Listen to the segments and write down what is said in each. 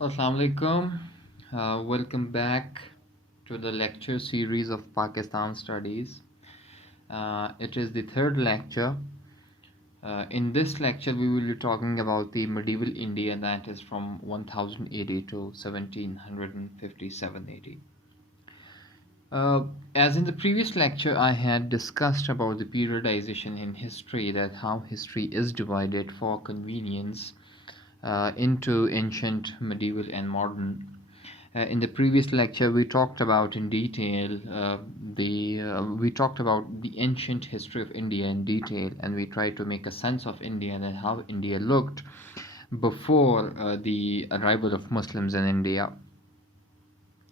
Assalamu alaikum. Welcome back to the lecture series of Pakistan Studies. It is the third lecture. In this lecture, we will be talking about the medieval India, that is from 1000 AD to 1757 AD. As in the previous lecture, I had discussed about the periodization in history, that how history is divided for convenience into ancient, medieval, and modern. In the previous lecture, we talked about in detail we talked about the ancient history of India in detail, and we tried to make a sense of India and how India looked before the arrival of Muslims in India.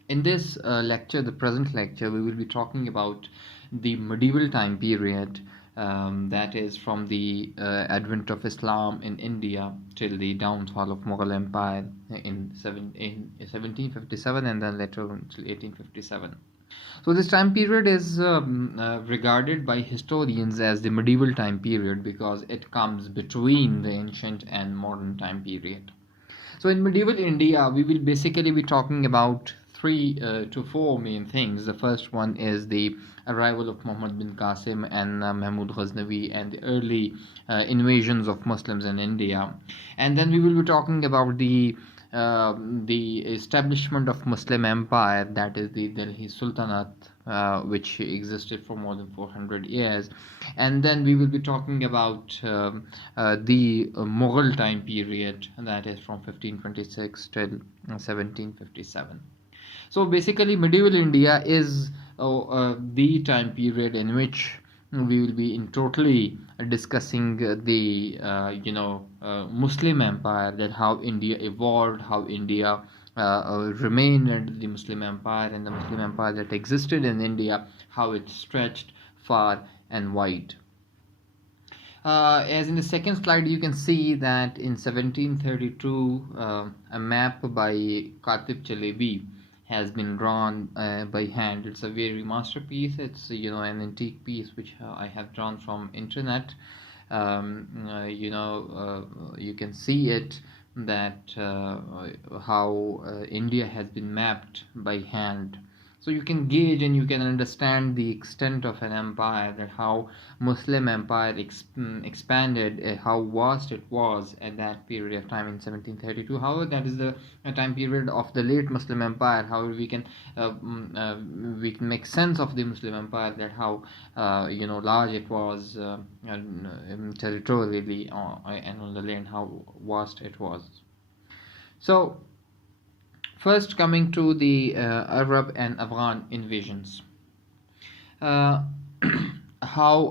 In this lecture, the present lecture, we will be talking about the medieval time period, that is from the advent of Islam in India till the downfall of Mughal Empire in 1757 and then later until 1857. So this time period is regarded by historians as the medieval time period because it comes between the ancient and modern time period. So in medieval India, we will basically be talking about three to four main things. The first one is the arrival of Muhammad bin Qasim and Mahmud Ghaznavi and the early invasions of Muslims in India. And then we will be talking about the establishment of Muslim Empire, that is the Delhi Sultanate, which existed for more than 400 years. And then we will be talking about the Mughal time period, that is from 1526 till 1757. So basically, medieval India is the time period in which we will be in totally discussing the Muslim Empire, that how India evolved, how India remained under the Muslim Empire, and the Muslim Empire that existed in India, how it stretched far and wide. As in the second slide, you can see that in 1732, a map by Katib Chalebi has been drawn by hand. It's a very masterpiece. It's an antique piece which I have drawn from internet. You can see it that how India has been mapped by hand. So you can gauge and you can understand the extent of an empire, that how Muslim empire expanded, how vast it was at that period of time in 1732. However, that is the time period of the late Muslim empire. However, we can make sense of the Muslim empire, that how large it was territorially and on the land, how vast it was. So first, coming to the Arab and Afghan invasions. How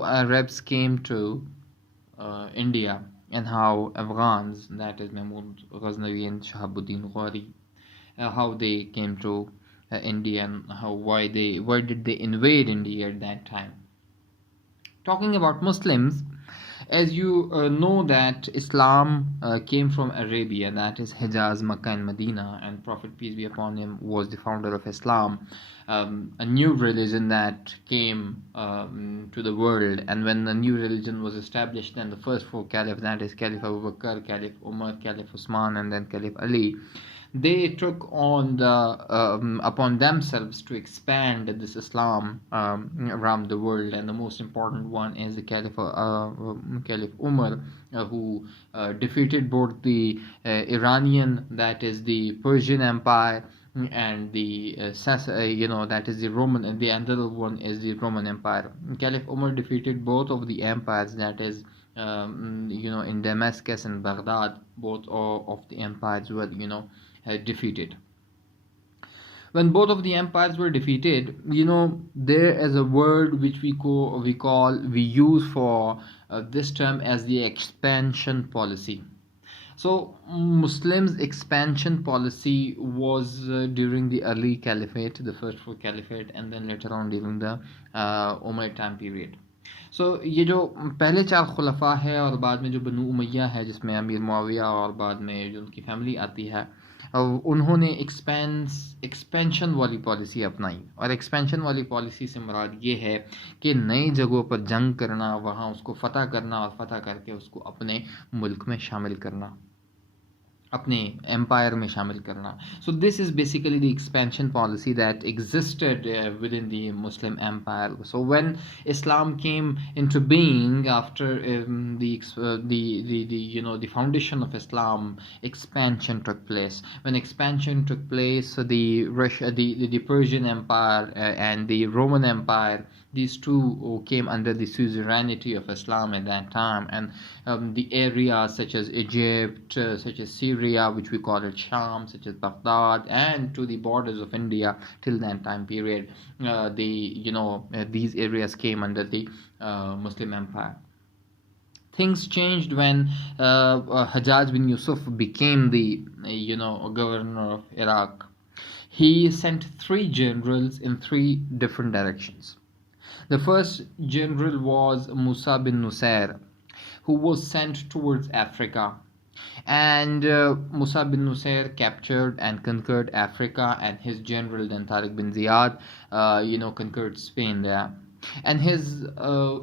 Arabs came to India and how Afghans, that is Mahmud Ghaznavi and Shahabuddin Ghori, how they came to India and why did they invade India at that time. Talking about Muslims, as you know that Islam came from Arabia, that is Hijaz, Makkah and Medina, and Prophet peace be upon him was the founder of Islam, a new religion that came to the world. And when the new religion was established, then the first four caliphs, that is Caliph Abu Bakr, Caliph Umar, Caliph Usman and then Caliph Ali, they took on upon themselves to expand this Islam around the world. And the most important one is the Caliph Umar, who defeated both the Iranian, that is the Persian Empire, and the that is the Roman, and the other one is the Roman Empire. Caliph Umar defeated both of the empires, that is in Damascus and Baghdad. Both of the empires were defeated. When both of the empires were defeated, there is a word which we use for this term as the expansion policy. So Muslims' expansion policy was during the early caliphate, the first four caliphate, and then later on during the Umayyad time period. सो ये जो पहले चार खुलफा है और बाद में जो बनु उमैया है, जिसमें अमीर मुआविया और बाद में जो उनकी फैमिली आती है, उन्होंने एक्सपेंशन वाली पॉलिसी अपनाई. और एक्सपेंशन वाली पॉलिसी से मुराद ये है कि नई जगहों पर जंग करना, वहाँ उसको फ़तह करना और फ़तह करके उसको अपने मुल्क में शामिल करना. अपने एम्पायर में शामिल करना. So this is basically the expansion policy that existed within the Muslim empire. So when Islam came into being after the you know the foundation of Islam, expansion took place. When expansion took place, so the Persian Empire and the Roman Empire, these two came under the suzerainty of Islam at that time, and the areas such as Egypt, such as Syria, which we call it Sham, such as Baghdad, and to the borders of India till that time period, these areas came under the Muslim Empire. Things changed when Hajjaj bin Yusuf became the governor of Iraq. He sent 3 generals in 3 different directions. The first general was Musa bin Nusair, who was sent towards Africa. And Musa bin Nusair captured and conquered Africa, and his general then Tariq bin Ziyad, conquered Spain there. And his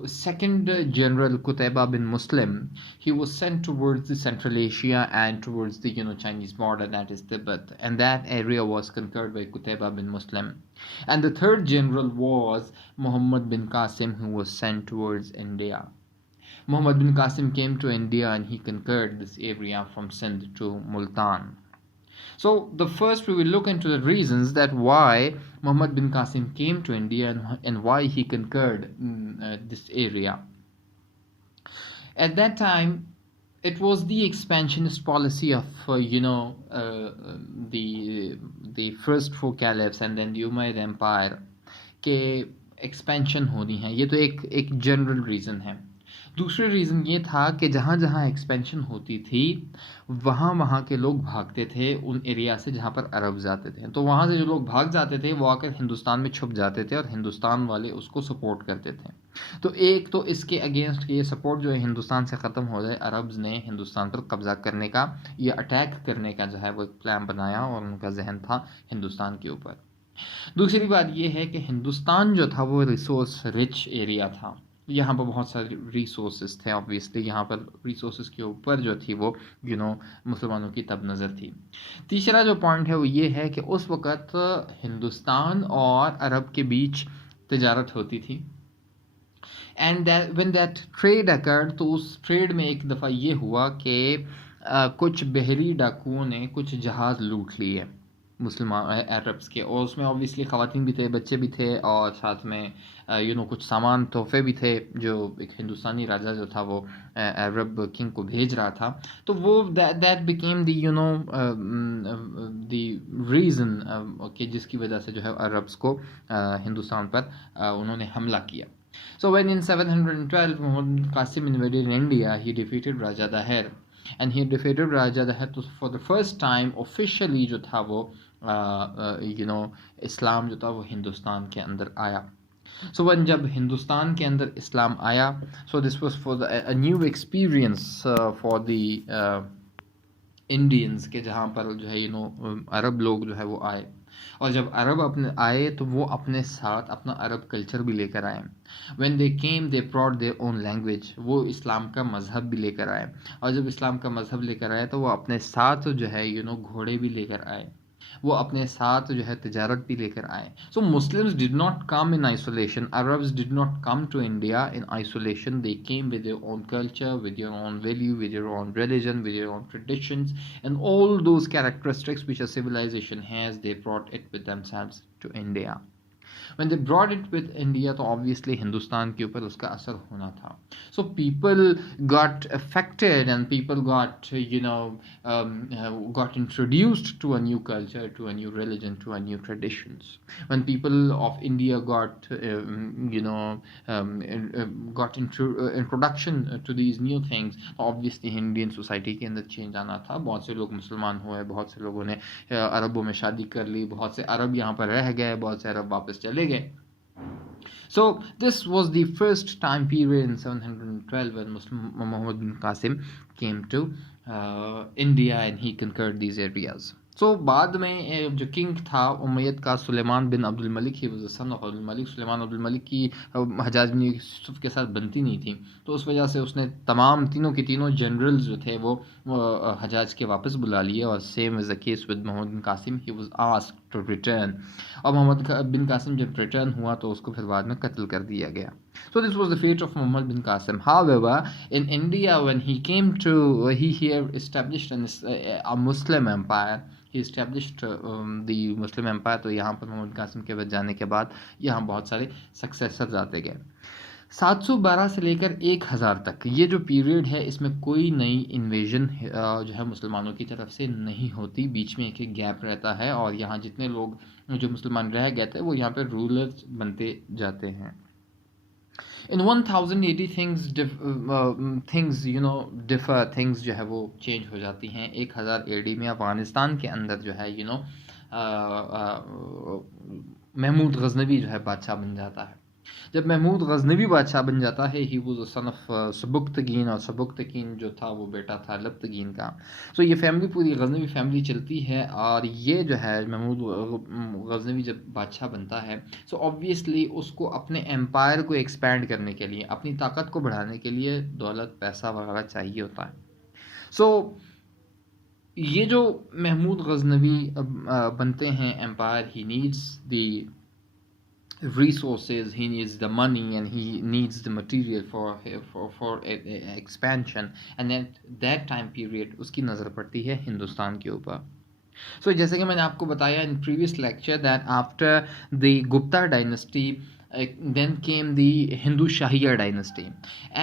second general Qutayba bin Muslim, he was sent towards the Central Asia and towards the Chinese border, that is Tibet, and that area was conquered by Qutayba bin Muslim. And the third general was Muhammad bin Qasim, who was sent towards India. Muhammad bin Qasim came to India and he conquered this area from Sindh to Multan. So the first we will look into the reasons that why Muhammad bin Qasim came to India and why he conquered this area. At that time, it was the expansionist policy of the first 4 caliphs and then the Umayyad Empire के expansion होनी है. ये तो एक general reason है. दूसरा रीज़न ये था कि जहाँ जहाँ एक्सपेंशन होती थी वहाँ वहाँ के लोग भागते थे उन एरिया से जहाँ पर अरब जाते थे. तो वहाँ से जो लोग भाग जाते थे वो आकर हिंदुस्तान में छुप जाते थे और हिंदुस्तान वाले उसको सपोर्ट करते थे. तो एक तो इसके अगेंस्ट ये सपोर्ट जो है हिंदुस्तान से ख़त्म हो जाए, अरब्स ने हिंदुस्तान पर कब्ज़ा करने का या अटैक करने का जो है वो एक प्लान बनाया और उनका जहन था हिंदुस्तान के ऊपर. दूसरी बात ये है कि हिंदुस्तान जो था वो रिसोर्स रिच एरिया था. यहाँ पर बहुत सारे रिसोर्सेज थे. ऑब्वियसली यहाँ पर रिसोर्सेज के ऊपर जो थी वो मुसलमानों की तब नज़र थी. तीसरा जो पॉइंट है वो ये है कि उस वक़्त हिंदुस्तान और अरब के बीच तिजारत होती थी. And when that trade occurred, तो उस ट्रेड में एक दफ़ा ये हुआ कि कुछ बहरी डाकुओं ने कुछ जहाज़ लूट लिए मुसलमान अरब्स के, और उसमें ऑब्वियसली ख़वातीन भी थे, बच्चे भी थे, और साथ में कुछ सामान तोहफे भी थे जो एक हिंदुस्तानी राजा जो था वो अरब किंग को भेज रहा था. तो वो दैट बिकेम द रीज़न कि जिसकी वजह से जो है अरब्स को हिंदुस्तान पर उन्होंने हमला किया. So when in 712 Muhammad Qasim invaded India, he defeated Raja Daher. And he defeated Raja Daher for the first time officially जो था वो इस्लाम जो था वो हिंदुस्तान के अंदर आया. So when जब हिंदुस्तान के अंदर इस्लाम आया, so this was for a new experience for the Indians के जहाँ पर जो है अरब लोग जो है वो आए. और जब अरब अपने आए तो वो अपने साथ अपना अरब कल्चर भी लेकर आए. When they came, they brought their own language. वो इस्लाम का मज़हब भी लेकर आए, और जब इस्लाम का मज़हब लेकर आए तो वो अपने साथ जो है घोड़े भी लेकर आए, वो अपने साथ जो है तिजारत भी लेकर आए. So Muslims did not come in isolation. Arabs did not come to India in isolation. They came with their own culture, with their own value, with their own religion, with their own traditions, and all those characteristics which a civilization has, they brought it with themselves to India. When they brought it with India, तो obviously हिंदुस्तान के ऊपर उसका असर होना था. So people got affected and people got got introduced to a new culture, to a new religion, to a new traditions. When people of India got got introduction to these new things, obviously Indian society के अंदर चेंज आना था. बहुत से लोग मुसलमान हुए, बहुत से लोगों ने अरबों में शादी कर ली, बहुत से अरब यहाँ पर रह गए, बहुत से अरब वापस चले गए. So this was the first time period in 712 when Muhammad bin Qasim came to India and he conquered these areas. So बाद में जो किंग था उमैयद का Sulaiman bin Abdul Malik, he was the son of Abdul Malik. Sulaiman Abdul Malik की Hajjaj बिन यूसुफ के साथ बनती नहीं थी, तो उस वजह से उसने तमाम तीनों के तीनों जनरल्स जो थे वो हज्जाज के वापस बुला लिए। और same is the case with Mohammad bin Qasim, he was asked to return. और मोहम्मद बिन कासिम जब रिटर्न हुआ तो उसको फिर बाद में कत्ल कर दिया गया। So this was the fate of Muhammad bin Qasim. However, in India, when he came to, he here established a Muslim empire. He established the Muslim empire. तो यहाँ पर मोहम्मद कासिम के बाद जाने के बाद यहाँ बहुत सारे सक्सेसर्स आते गए। 712 से लेकर 1000 तक ये जो पीरियड है, इसमें कोई नई इन्वेजन जो है मुसलमानों की तरफ से नहीं होती। बीच में एक गैप रहता है और यहाँ जितने लोग जो मुसलमान रह गए थे वो यहाँ पर रूलर्स बनते जाते हैं। In 1080 things differ, things जो है वो चेंज हो जाती हैं। 1000 AD में अफगानिस्तान के अंदर जो है महमूद गजनवी जो है बादशाह बन जाता है। जब महमूद गजनवी बादशाह बन जाता है, he was the son of Sabuktigin, और सबुक्तगीन जो था वो बेटा था लब्तगीन का। सो ये फैमिली पूरी गजनवी फैमिली चलती है। और ये जो है महमूद गजनवी जब बादशाह बनता है, सो ऑब्वियसली उसको अपने एम्पायर को एक्सपैंड करने के लिए, अपनी ताकत को बढ़ाने के लिए दौलत पैसा वगैरह चाहिए होता है। सो ये जो महमूद गजनवी बनते हैं empire, he needs the resources, he needs the money, and he needs the material for expansion. And at that time period उसकी नज़र पड़ती है हिंदुस्तान के ऊपर। So जैसे कि मैंने आपको बताया in previous lecture that after the Gupta dynasty then came the Hindu Shahiyar dynasty,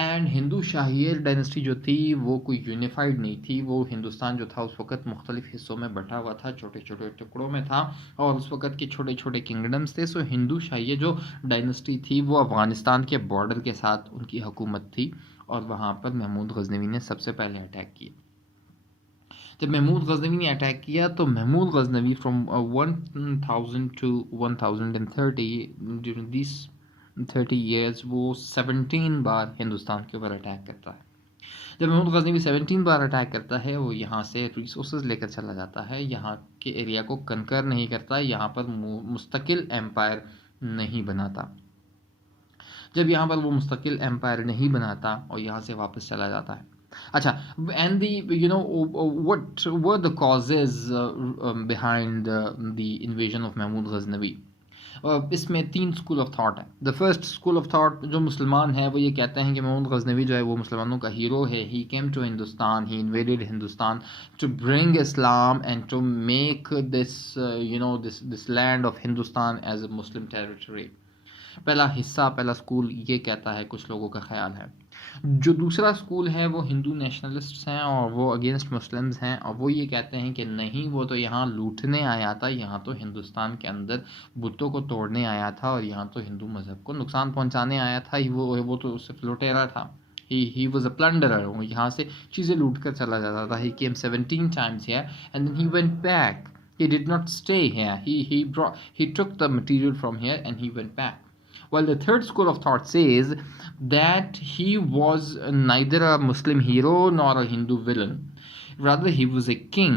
and Hindu Shahiyar dynasty जो थी वो कोई यूनिफाइड नहीं थी। वो हिंदुस्तान जो था उस वक्त मुख्तलिफ हिस्सों में बटा हुआ था, छोटे छोटे टुकड़ों में था, और उस वक्त के छोटे छोटे किंगडम्स थे। सो हिंदू शाहिया जो डायनेस्टी थी वो अफ़गानिस्तान के बॉर्डर के साथ उनकी हुकूमत थी, और वहाँ पर महमूद गजनवी ने सबसे पहले अटैक किया। जब महमूद गजनवी ने अटैक किया तो Mahmud Ghaznavi from 1000 to 1030 during this 30 years वो 17 बार हिंदुस्तान के ऊपर अटैक करता है। जब महमूद गजनवी 17 बार अटैक करता है, वो यहाँ से रिसोर्सेज लेकर चला जाता है, यहाँ के एरिया को कंकर नहीं करता, यहाँ पर मुस्तकिल एम्पायर नहीं बनाता। जब यहाँ पर वो मुस्तकिल एम्पायर नहीं बनाता और यहाँ से वापस चला जाता है। अच्छा, and what were the causes behind the invasion of Mahmud Ghaznavi? इसमें 3 स्कूल ऑफ थॉट है। The first school of thought जो मुसलमान है वो ये कहते हैं कि महमूद गजनवी जो है वो मुसलमानों का हीरो है। He came to Hindustan, he invaded Hindustan to bring Islam and to make this land of Hindustan as a Muslim territory. पहला हिस्सा, पहला स्कूल ये कहता है, कुछ लोगों का ख्याल है। जो दूसरा स्कूल है वो हिंदू नेशनलिस्ट्स हैं और वो अगेंस्ट मुस्लिम्स हैं, और वो ये कहते हैं कि नहीं, वो तो यहाँ लूटने आया था, यहाँ तो हिंदुस्तान के अंदर बुतों को तोड़ने आया था और यहाँ तो हिंदू मज़हब को नुकसान पहुँचाने आया था। वो तो सिर्फ लुटेरा था। He was a plunderer. वो यहाँ से चीज़ें लूट कर चला जाता था। He came 17 times here and then he went back. He did not stay here. He took the material from here and he went back. While the third school of thought says that he was neither a Muslim hero nor a Hindu villain. Rather, he was a king.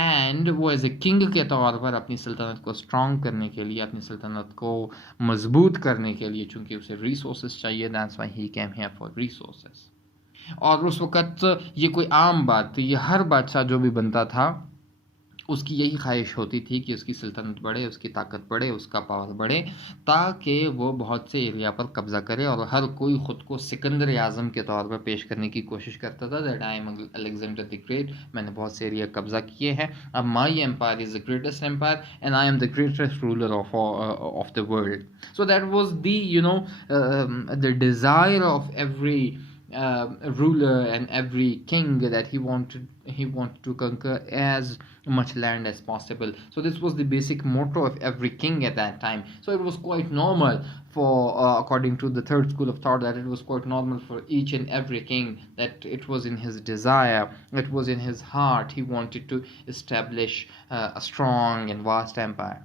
And वो as a king के तौर पर अपनी सल्तनत को स्ट्रॉन्ग करने के लिए, अपनी सल्तनत को मजबूत करने के लिए, चूंकि उसे रिसोर्सेज चाहिए, that's why he came here for resources. और उस वक्त ये कोई आम बात थी, ये हर बादशाह जो भी बनता था उसकी यही ख्वाहिश होती थी कि उसकी सल्तनत बढ़े, उसकी ताकत बढ़े, उसका पावर बढ़े, ताकि वो बहुत से एरिया पर कब्ज़ा करे। और हर कोई ख़ुद को सिकंदर आज़म के तौर पर पेश करने की कोशिश करता था, that I am Alexander the great, मैंने बहुत से एरिया कब्ज़ा किए हैं, अब my empire is the greatest empire and I am the greatest ruler of the world. So that was the desire of every ruler and every king, that he wanted to conquer as much land as possible. So this was the basic motto of every king at that time. So it was quite normal for according to the third school of thought, that it was quite normal for each and every king, that it was in his desire, it was in his heart, he wanted to establish a strong and vast empire.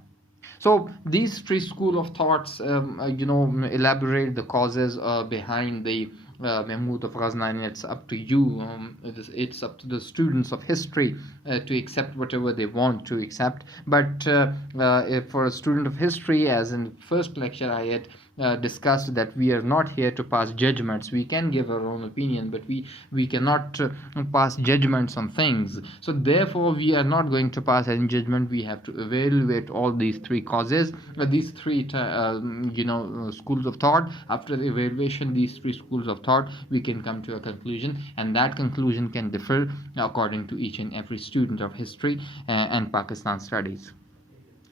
So these three school of thoughts elaborate the causes behind the Mahmud of Ghaznavi, it's up to you. It's up to the students of history to accept whatever they want to accept. But if for a student of history, as in first lecture I had discussed, that we are not here to pass judgments. We can give our own opinion, but we cannot pass judgments on things. So therefore we are not going to pass any judgment. We have to evaluate all these three causes, these three schools of thought. After evaluation these three schools of thought, we can come to a conclusion, and that conclusion can differ according to each and every student of history and Pakistan studies.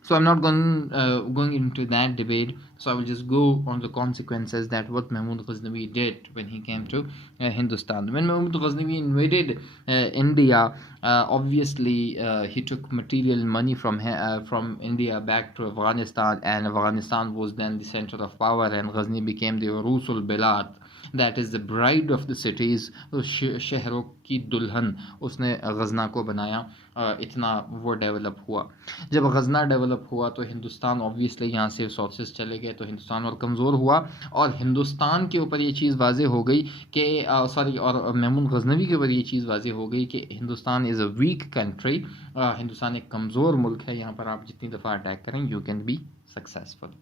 So I'm not going into that debate. So I will just go on the consequences that what Mahmud Ghaznavi did when he came to Hindustan. When Mahmud Ghaznavi invaded India, obviously he took material money from India back to Afghanistan, and Afghanistan was then the center of power, and Ghazni became the Urusul Bilat, that is the bride of the cities. शहरों की दुल्हन उसने गजना को बनाया. इतना वो डेवलप हुआ. जब गजना डेवलप हुआ तो हिंदुस्तान ऑब्वियसली यहाँ से सोर्सेस चले गए, तो हिंदुस्तान और कमज़ोर हुआ, और हिंदुस्तान के ऊपर ये चीज़ वाज़े हो गई कि और महमूद गजनवी के ऊपर ये चीज़ वाज़े हो गई कि Hindustan is a week country. Hindustan एक कमज़ोर मुल्क है, यहाँ पर आप जितनी दफ़ा अटैक करें you can be successful.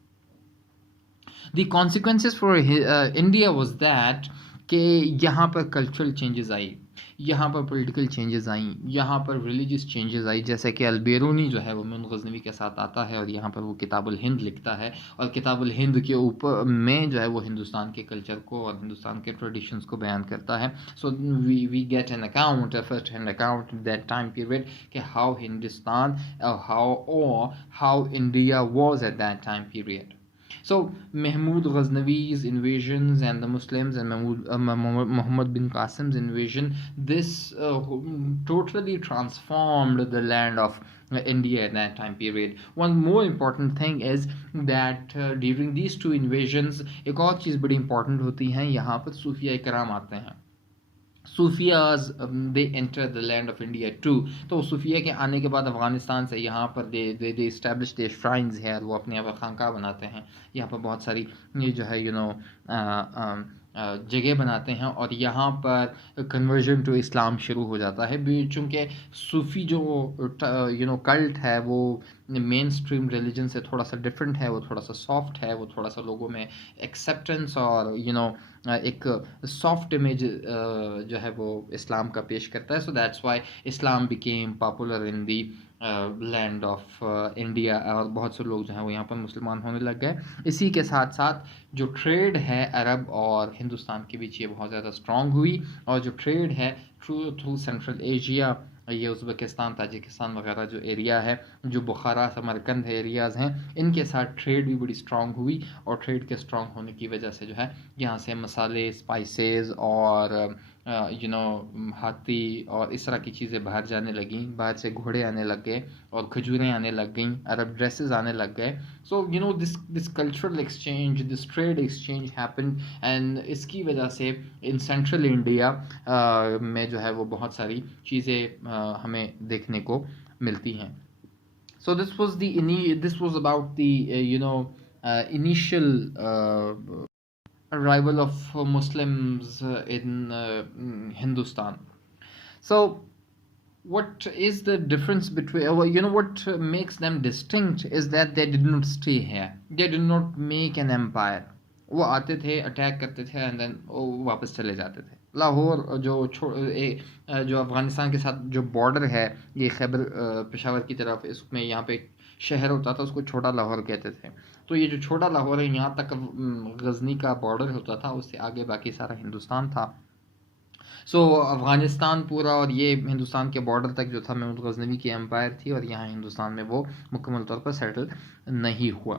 The consequences for India was that कि यहाँ पर कल्चरल चेंजेस आई, यहाँ पर पॉलिटिकल चेंजेस आई, यहाँ पर रिलीजियस चेंजेस आई. जैसे कि अलबेरूनी जो है वो महमूद गजनवी के साथ आता है और यहाँ पर वो किताबुल हिंद लिखता है, और किताबुल हिंद के ऊपर में जो है वो हिंदुस्तान के कल्चर को और हिंदुस्तान के ट्रेडिशंस को बयान करता है. So we get an account, first hand account that time period कि how Hindustan how India was at that time period. So Mahmud Ghaznavi's invasions and the Muslims and Muhammad bin Qasim's invasion, this totally transformed the land of India at that time period. One more important thing is that during these two invasions एक और चीज़ बड़ी important होती है, यहाँ पर सूफिया इकराम आते हैं. सूफियाज they enter the land of India too. तो सूफिया के आने के बाद अफ़गानिस्तान से यहाँ पर दे इस्टेब्लिश दे श्राइन्स है, वो अपने यहाँ पर खानका बनाते हैं. यहाँ पर बहुत सारी ये जो है जगह बनाते हैं, और यहाँ पर कन्वर्जन टू इस्लाम शुरू हो जाता है. चूँकि सूफ़ी जो कल्ट है वो मेन स्ट्रीम रिलीजन से थोड़ा सा डिफरेंट है, वो थोड़ा सा सॉफ्ट है, वो थोड़ा सा लोगों में एक्सेप्टेंस और एक सॉफ्ट इमेज जो है वो इस्लाम का पेश करता है. So that's why Islam became popular in the land of India, और बहुत से लोग जो हैं वो यहाँ पर मुसलमान होने लग गए. इसी के साथ साथ जो ट्रेड है अरब और हिंदुस्तान के बीच ये बहुत ज़्यादा स्ट्रॉन्ग हुई, और जो ट्रेड है थ्रू सेंट्रल एशिया, ये उज़्बेकिस्तान, ताजिकिस्तान वगैरह जो एरिया है, जो बुखारा समरकंद एरियाज़ हैं, इनके साथ ट्रेड भी बड़ी स्ट्रॉन्ग हुई. और ट्रेड के स्ट्रॉन्ग होने की वजह से जो है यहाँ से मसाले, स्पाइसेस और हाथी और इस तरह की चीज़ें बाहर जाने लगी. बाहर से घोड़े आने लग गए और खजूरें आने लग गई, अरब ड्रेसेस आने लग गए. So this cultural exchange, this trade exchange happened, and इसकी वजह से इन सेंट्रल इंडिया में जो है वो बहुत सारी चीज़ें हमें देखने को मिलती हैं. सो this was about the initial arrival of Muslims in Hindustan. So what is the difference between what makes them distinct is that they did not stay here, they did not make an empire. वो आते थे, अटैक करते थे, and then वो वापस चले जाते थे. लाहौर जो अफ़गानिस्तान के साथ जो बॉर्डर है, ये खैबर पेशावर की तरफ, इसमें यहाँ पे एक शहर होता था, उसको छोटा लाहौर कहते थे. तो ये जो छोटा लाहौर है, यहाँ तक गजनी का बॉर्डर होता था, उससे आगे बाकी सारा हिंदुस्तान था. सो अफ़गानिस्तान पूरा और ये हिंदुस्तान के बॉर्डर तक जो था महमूद गजनवी की एम्पायर थी, और यहाँ हिंदुस्तान में वो मुकम्मल तौर पर सेटल नहीं हुआ.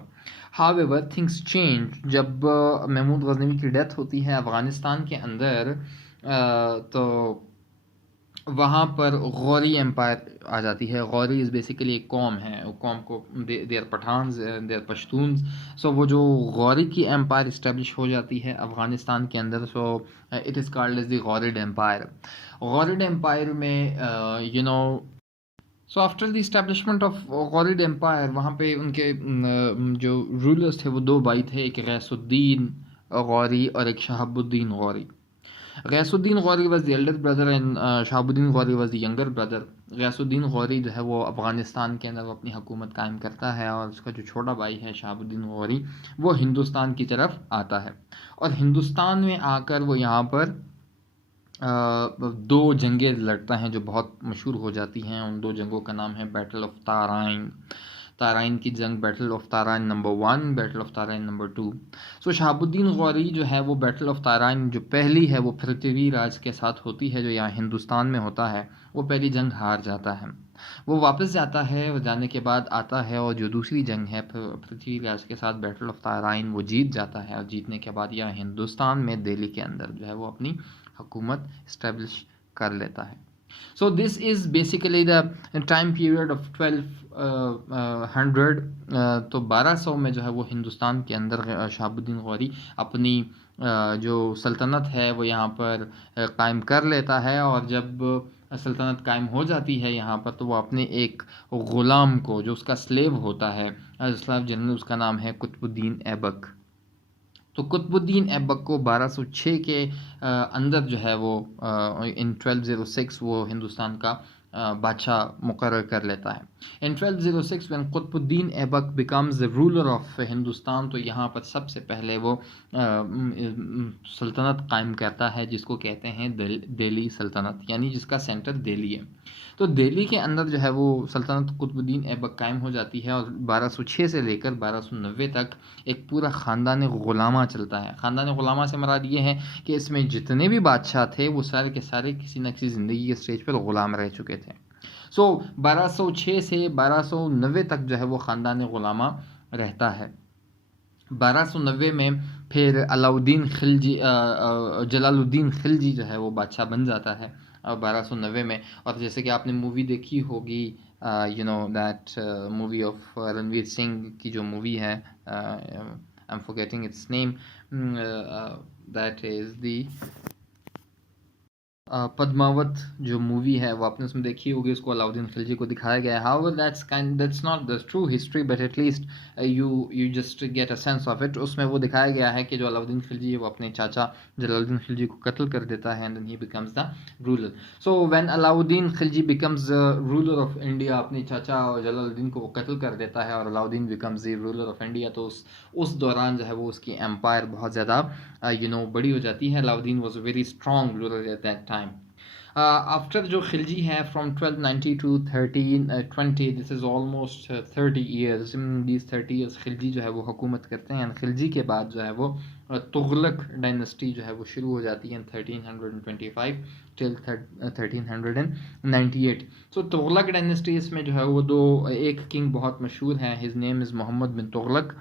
However things change. जब महमूद गजनवी की डेथ होती है अफ़गानिस्तान के अंदर, तो वहाँ पर गौरी एम्पायर आ जाती है. गौरी इज़ बेसिकली एक कौम है, कौम को they are Pathans, they are Pashtuns. सो वो जो गौरी की एम्पायर इस्टेब्लिश हो जाती है अफ़गानिस्तान के अंदर, so it is called as the Ghurid empire. Ghurid empire में so after the establishment of Ghurid empire, वहाँ पे उनके जो रूलर्स थे वो दो भाई थे, एक गैसुद्दीन गौरी और एक Shahabuddin Ghori. Ghiyasuddin Ghori was the elder brother and Shahabuddin Ghori was the younger brother. Ghiyasuddin Ghori जो है वो अफ़गानिस्तान के अंदर वो अपनी हुकूमत कायम करता है, और उसका जो छोटा भाई है शहाबुद्दीन गौरी वो हिंदुस्तान की तरफ आता है, और हिंदुस्तान में आकर वो यहाँ पर दो जंगें लड़ता हैं जो बहुत मशहूर हो जाती हैं। उन दो जंगों का नाम है बैटल ऑफ ताराइन, ताराइन की जंग, battle of Tarain number 1, battle of Tarain number 2। So Shahabuddin Ghori जो है वो बैटल ऑफ ताराइन जो पहली है वो पृथ्वीराज के साथ होती है, जो यहाँ हिंदुस्तान में होता है, वो पहली जंग हार जाता है। वो वापस जाता है, और जाने के बाद आता है, और जो दूसरी जंग है पृथ्वीराज के साथ बैटल ऑफ ताराइन वो जीत जाता है, और जीतने के बाद यहाँ हिंदुस्तान में दिल्ली के अंदर जो है वो अपनी हुकूमत इस्टेब्लिश कर लेता है। So this is basically the time period of 1200। तो 1200 में जो है वो हिंदुस्तान के अंदर शहाबुद्दीन गौरी अपनी जो सल्तनत है वो यहाँ पर कायम कर लेता है, और जब सल्तनत कायम हो जाती है यहाँ पर, तो वो अपने एक ग़ुलाम को, जो उसका स्लेव होता है, स्लेव जनरल, उसका नाम है कुतुबुद्दीन ऐबक। तो कुतुबुद्दीन ऐबक को 1206 के अंदर जो है वो इन 1206 वो हिंदुस्तान का बादशाह मुकर्रर कर लेता है। In 1206 when Qutbuddin Aibak becomes the ruler of Hindustan, तो यहाँ पर सबसे पहले वो सल्तनत कायम करता है जिसको कहते हैं दिल्ली सल्तनत, यानी जिसका सेंटर दिल्ली है। तो दिल्ली के अंदर जो है वो सल्तनत कुतुबुद्दीन ऐबक कायम हो जाती है, और 1206 से लेकर 1290 तक एक पूरा ख़ानदान ग़ुलामा चलता है। ख़ानदान ग़ुलामा से मुराद ये है कि इसमें जितने भी बादशाह थे वो सारे के सारे किसी न किसी ज़िंदगी के स्टेज पर ग़ुलाम रह चुके थे। सो 1206 से 1290 तक जो है वो ख़ानदान ग़ुलामा रहता है। 1290 में फिर अलाउद्दीन खिलजी, जलालुद्दीन खिलजी जो है वो बादशाह बन जाता है 1290 में। और जैसे कि आपने मूवी देखी होगी, you know that movie of Ranveer Singh की जो मूवी है, I am forgetting its name, that is the Padmaavat जो मूवी है वो आपने उसमें देखी होगी, उसको अलाउद्दीन खिलजी को दिखाया गया है। However that's not the true history, but at least you just get a sense of it. उसमें वो दिखाया गया है कि जो अलाउद्दीन खिलजी है वो अपने चाचा जलालुद्दीन खिलजी को कत्ल कर देता है, and then he becomes the ruler. So when Alauddin Khilji becomes ruler of India, अपने चाचा जलालुद्दीन को वो कत्ल कर देता है और Alauddin becomes the ruler of India, तो उस दौरान जो है वो उसकी एम्पायर बहुत ज़्यादा बड़ी हो जाती है। Alauddin was a very strong ruler eight that time. After जो खिलजी है फ्रॉम 1290 to 1320, this is almost 30 years. These 30 ईयर्स खिलजी जो है वो हुकूमत करते हैं। खिलजी के बाद जो है वो तुगलक डायनेस्टी जो है वो शुरू हो जाती है 1325 टिल 1398। सो तुगलक डायनेस्टी, इसमें जो है वो एक किंग बहुत मशहूर है, his name is Mohammad bin Tughlaq.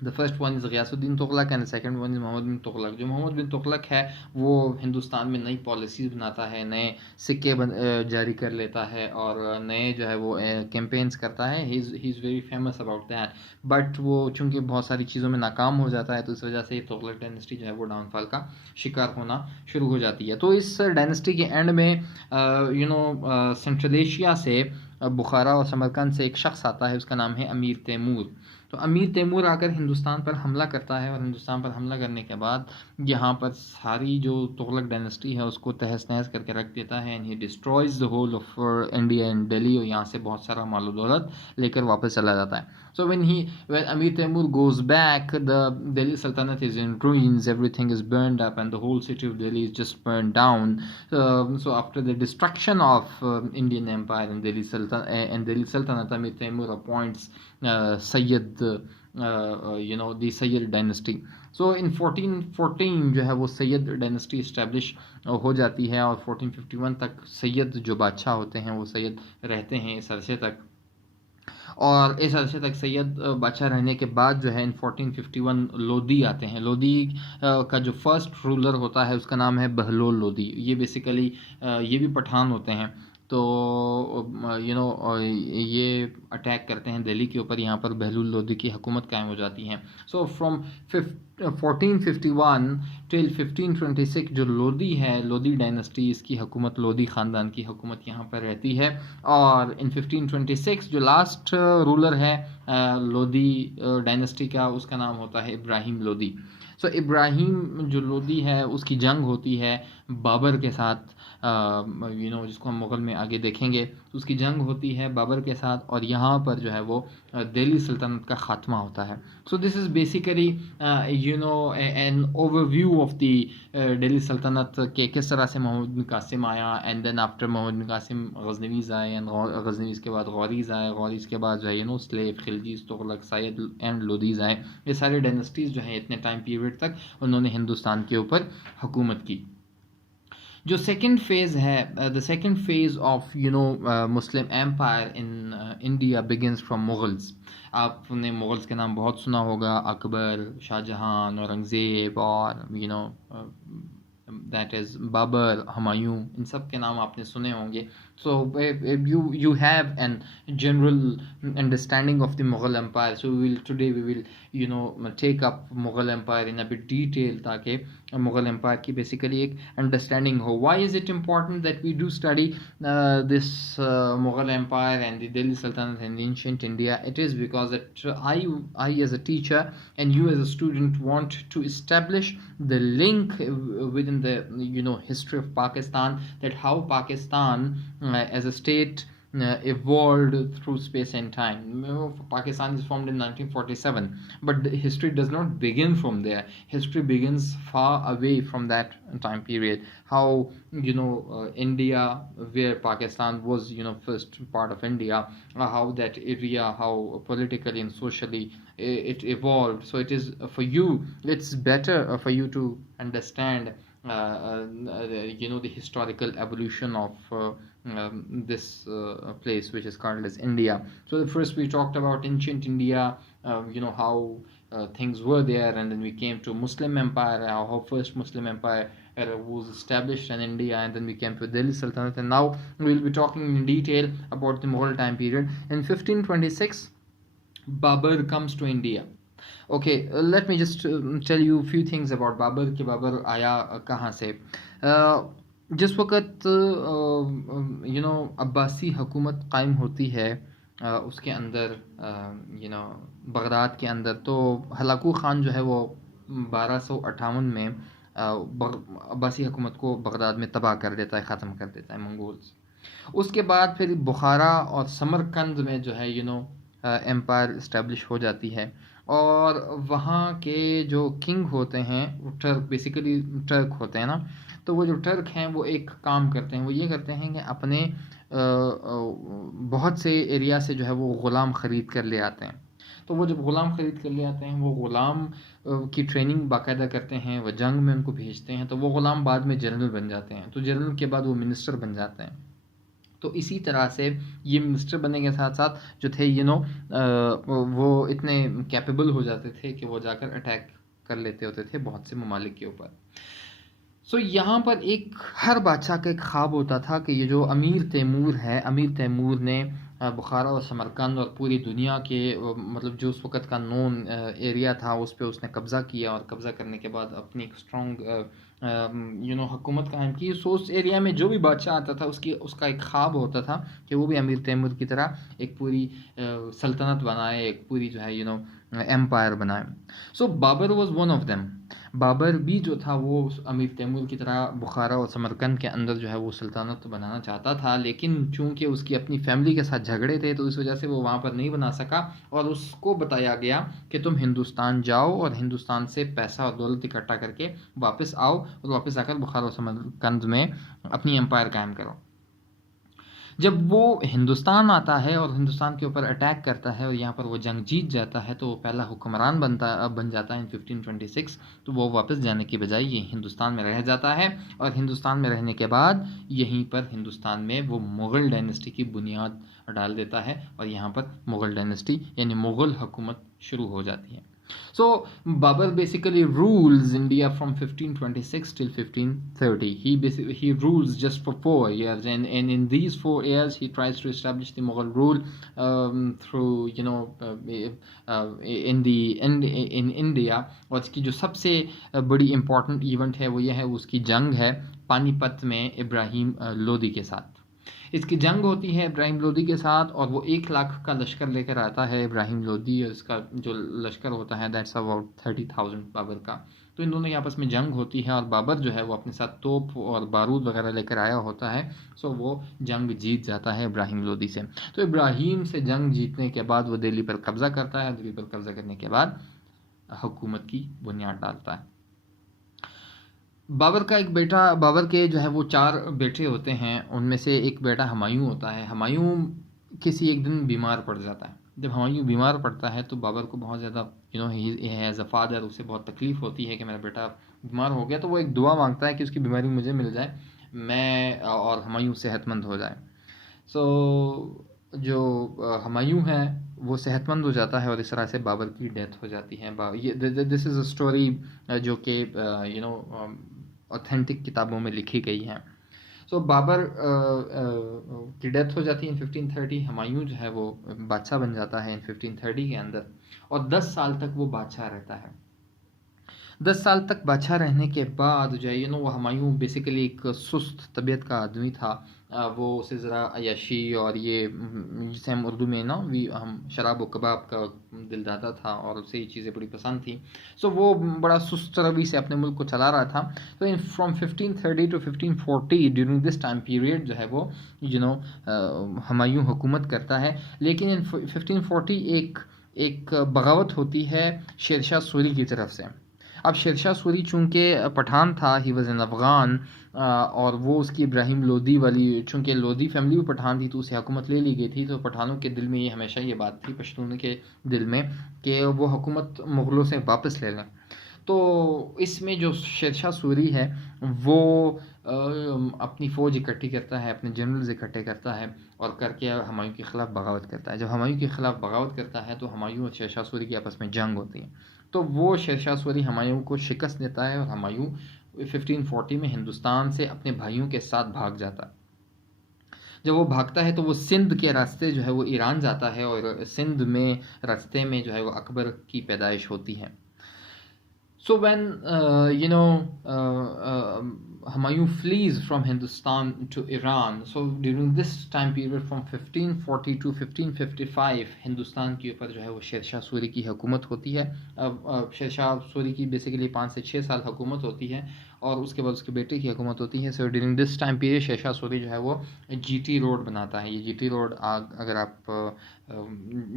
The first one is Ghiyasuddin Tughlaq and second one is Mohammad bin Tughlaq. जो मोहम्मद बिन तुगलक है वो हिंदुस्तान में नई पॉलिसीज़ बनाता है, नए सिक्के जारी कर लेता है, और नए जो है वो कैंपेन्स करता है। He is very famous about that, but वो चूँकि बहुत सारी चीज़ों में नाकाम हो जाता है, तो इस वजह से तुगलक डायनेस्टी जो है वो डाउनफॉल का शिकार होना शुरू हो जाती है। तो इस डायनेस्टी के एंड में सेंट्रल एशिया से बुखारा और समरकंद से एक शख्स आता है, उसका नाम है अमीर तैमूर। तो अमीर तैमूर आकर हिंदुस्तान पर हमला करता है, और हिंदुस्तान पर हमला करने के बाद यहाँ पर सारी जो तुगलक डायनेस्टी है उसको तहस नहस करके रख देता है, and he destroys the whole of India and Delhi, और यहाँ से बहुत सारा माल दौलत लेकर वापस चला जाता है। So when Amir Temur goes back, the Delhi Sultanate is in ruins, everything is burned up, and the whole city of Delhi is just burned down. So after the destruction of Indian Empire and Delhi Sultanate, Amir Temur appoints Sayyid, the Sayyid dynasty. So in 1414 जो है वो Syed dynasty establish हो जाती है, और 1451 तक सैयद जो बादशाह होते हैं वो सैयद रहते हैं इस अरसे तक। और इस अरसे तक सैयद बादशाह रहने के बाद जो है इन 1451 लोदी आते हैं। लोदी का जो फर्स्ट रूलर होता है उसका नाम है बहलोल लोदी। ये बेसिकली ये भी पठान होते हैं, तो ये अटैक करते हैं दिल्ली के ऊपर। यहाँ पर बहलोल लोदी की हुकूमत कायम हो जाती है। सो फ्रॉम 1451 टिल 1526 जो लोदी है, लोदी डायनेस्टी, इसकी हुकूमत, लोदी ख़ानदान की हुकूमत यहाँ पर रहती है। और इन 1526 जो लास्ट रूलर है लोदी डायनेस्टी का, उसका नाम होता है इब्राहिम लोदी। सो इब्राहिम जो लोदी है उसकी जंग होती है बाबर के साथ, जिसको हम मुग़ल में आगे देखेंगे, उसकी जंग होती है बाबर के साथ, और यहाँ पर जो है वो दिल्ली सल्तनत का ख़ात्मा होता है. सो this is basically an overview of the Delhi सल्तनत के किस तरह से मोहम्मद बिन कासिम आया, and then after Mohammad bin कासिम गजनवीज़ आए, एंड गजनवीज़ के बाद गौरीज़ आए, गौरीज़ के बाद जो है स्लेव, खिलजीज़, तुगलक, सैयद एंड लोदीज़ आए. ये सारे डायनेस्टीज़ जो हैं इतने टाइम पीरियड तक उन्होंने हिंदुस्तान के ऊपर हुकूमत की. जो सेकंड फेज़ है, the second phase of Muslim empire in India begins from Mughals. आपने मुग़ल्स के नाम बहुत सुना होगा, अकबर, शाहजहां, औरंगज़ेब, और दैट इज़ बाबर, हुमायूं, इन सब के नाम आपने सुने होंगे. So you have an general understanding of the Mughal Empire. So today we will take up Mughal Empire in a bit detail ताकि Mughal Empire की basically एक understanding हो. Why is it important that we do study this Mughal Empire and the Delhi Sultanate and ancient India? It is because that I as a teacher and you as a student want to establish the link within the history of Pakistan, that how Pakistan as a state evolved through space and time. Pakistan is formed in 1947, but history does not begin from there. History begins far away from that time period. How India, where Pakistan was first part of India, how that area, how politically and socially it evolved. So it is for you, it's better for you to understand the historical evolution of this place which is called as India. So first we talked about ancient India, how things were there, and then we came to Muslim Empire, how first Muslim Empire was established in India, and then we came to Delhi Sultanate, and now we will be talking in detail about the Mughal time period. In 1526 Babur comes to India. Okay, let me just tell you a few things about Babur कि बाबर आया कहाँ से. जिस वक़्त अब्बासी हुकूमत कायम होती है उसके अंदर बगदाद के अंदर, तो हलाकू ख़ान जो है वो 1258 में अब्बासी हुकूमत को बगदाद में तबाह कर देता है, ख़त्म कर देता है मंगोल्स. उसके बाद फिर बुखारा और समरकंद में जो है एम्पायर इस्टेब्लिश हो जाती है, और वहाँ के जो किंग होते हैं वो टर्क, बेसिकली टर्क होते हैं ना. तो वो जो टर्क हैं वो एक काम करते हैं, वो ये करते हैं कि अपने बहुत से एरिया से जो है वो ग़ुलाम ख़रीद कर ले आते हैं. तो वो जब ग़ुलाम ख़रीद कर ले आते हैं, वो ग़ुलाम की ट्रेनिंग बाकायदा करते हैं, वो जंग में उनको भेजते हैं, तो वो ग़ुलाम बाद में जनरल बन जाते हैं, तो जनरल के बाद वो मिनिस्टर बन जाते हैं. तो इसी तरह से ये मिनिस्टर बनने के साथ साथ जो थे वो इतने कैपेबल हो जाते थे कि वो जाकर अटैक कर लेते होते थे बहुत से ममालिक के ऊपर. सो यहाँ पर हर बादशाह का एक ख्वाब होता था कि ये जो अमीर तैमूर है, अमीर तैमूर ने बुखारा और समरकंद और पूरी दुनिया के मतलब जो उस वक़्त का नोन एरिया था उस पर उसने कब्ज़ा किया, और कब्ज़ा करने के बाद अपनी एक स्ट्रॉन्ग हुकूमत कायम की. सो उस एरिया में जो भी बादशाह आता था उसका एक ख्वाब होता था कि वो भी अमीर तैमूर की तरह एक पूरी सल्तनत बनाए, एक पूरी जो है एम्पायर बनाए. So Babur was one of them. Babur भी जो था वो अमीर तैमूर की तरह बुखारा और समरकंद के अंदर जो है वो सल्तनत बनाना चाहता था, लेकिन चूंकि उसकी अपनी फैमिली के साथ झगड़े थे तो इस वजह से वो वहाँ पर नहीं बना सका, और उसको बताया गया कि तुम हिंदुस्तान जाओ और हिंदुस्तान से पैसा और दौलत इकट्ठा करके वापस आओ, और वापस आकर बुखारा और समरकंद में अपनी एम्पायर कायम करो. जब वो हिंदुस्तान आता है और हिंदुस्तान के ऊपर अटैक करता है और यहाँ पर वो जंग जीत जाता है, तो वो पहला हुक्मरान बन जाता है इन 1526. तो वो वापस जाने के बजाय ये हिंदुस्तान में रह जाता है, और हिंदुस्तान में रहने के बाद यहीं पर हिंदुस्तान में वो मुग़ल डायनेस्टी की बुनियाद डाल देता है, और यहाँ पर मुग़ल डायनेस्टी यानी मुग़ल हुकूमत शुरू हो जाती है. So Babur basically rules India from 1526 till 1530. He rules just for 4 years, and in these 4 years he tries to establish the Mughal rule through in India. और इसकी जो सबसे बड़ी important event है वो ये है उसकी जंग है पानीपत में इब्राहिम लोदी के साथ. इसकी जंग होती है इब्राहिम लोदी के साथ, और वो 1 लाख का लश्कर लेकर आता है इब्राहिम लोदी, और इसका जो लश्कर होता है दैट्स अबाउट 30,000 बाबर का। तो इन दोनों की आपस में जंग होती है, और बाबर जो है वो अपने साथ तोप और बारूद वगैरह लेकर आया होता है। सो वो जंग जीत जाता है इब्राहिम लोदी से। तो इब्राहिम से जंग जीतने के बाद वो दिल्ली पर कब्ज़ा करता है। दिल्ली पर कब्ज़ा करने के बाद हुकूमत की बुनियाद डालता है। बाबर का एक बेटा, बाबर के जो है वो 4 बेटे होते हैं, उनमें से एक बेटा हुमायूं होता है। हुमायूं किसी एक दिन बीमार पड़ जाता है। जब हुमायूं बीमार पड़ता है तो बाबर को बहुत ज़्यादा ही एज अ फादर उसे बहुत तकलीफ़ होती है कि मेरा बेटा बीमार हो गया। तो वो एक दुआ मांगता है कि उसकी बीमारी मुझे मिल जाए, मैं और हुमायूं सेहतमंद हो जाए। सो जो हुमायूं है वो सेहतमंद हो जाता है, और इस तरह से बाबर की डेथ हो जाती है। ये दिस इज़ अ स्टोरी जो कि ऑथेंटिक किताबों में लिखी गई हैं। सो बाबर की डेथ हो जाती है इन 1530। हुमायूं जो है वो बादशाह बन जाता है इन 1530 के अंदर, और 10 साल तक वो बादशाह रहता है। 10 साल तक बादशाह रहने के बाद जो है वो हुमायूं बेसिकली एक सुस्त तबीयत का आदमी था। वो उसे ज़रा अय्याशी और ये जिसे हम उर्दू में हम शराब व कबाब का दिलदादा था, और उसे ये चीज़ें बड़ी पसंद थी। सो वो बड़ा सुस्त रवि से अपने मुल्क को चला रहा था। तो in from 1530 to 1540 during this time period जो है वो हुमायूं हुकूमत करता है। लेकिन इन 1540 एक बगावत होती है शेरशाह सूरी की तरफ से। अब शेरशाह सूरी चूँकि पठान था, ही वॉज एन अफ़गान, और वो उसकी इब्राहिम लोदी वाली, चूँकि लोदी फैमिली भी पठान थी तो उसे हुकूमत ले ली गई थी। तो पठानों के दिल में ये हमेशा ये बात थी, पश्तून के दिल में, कि वो हुकूमत मुग़लों से वापस ले लें। तो इसमें जो शेरशाह सूरी है वो अपनी फ़ौज इकट्ठी करता है, अपने जनरल्स इकट्ठे करता है, और करके हुमायूं के ख़िलाफ़ बगावत करता है। जब हुमायूं के ख़िलाफ़ बगावत करता है तो हुमायूं और शेरशाह सूरी की आपस में जंग होती है। तो वो शेरशाह सूरी हुमायूं को शिकस्त देता है, और हुमायूं 1540 में हिंदुस्तान से अपने भाइयों के साथ भाग जाता है। जब वो भागता है तो वो सिंध के रास्ते जो है वो ईरान जाता है, और सिंध में रास्ते में जो है वो अकबर की पैदाइश होती है। So when Humayun flees from Hindustan to Iran, so during this time period from 1540 to 1555 हिंदुस्तान के ऊपर जो है वो शेरशाह सूरी की हुकूमत होती है। अब शेरशाह सूरी की बेसिकली 5 से 6 साल हुकूमत होती है, और उसके बाद उसके बेटे की हुकूमत होती है। So during this time period Sher Shah Suri जो है वो जीटी रोड बनाता है। ये जीटी रोड अगर आप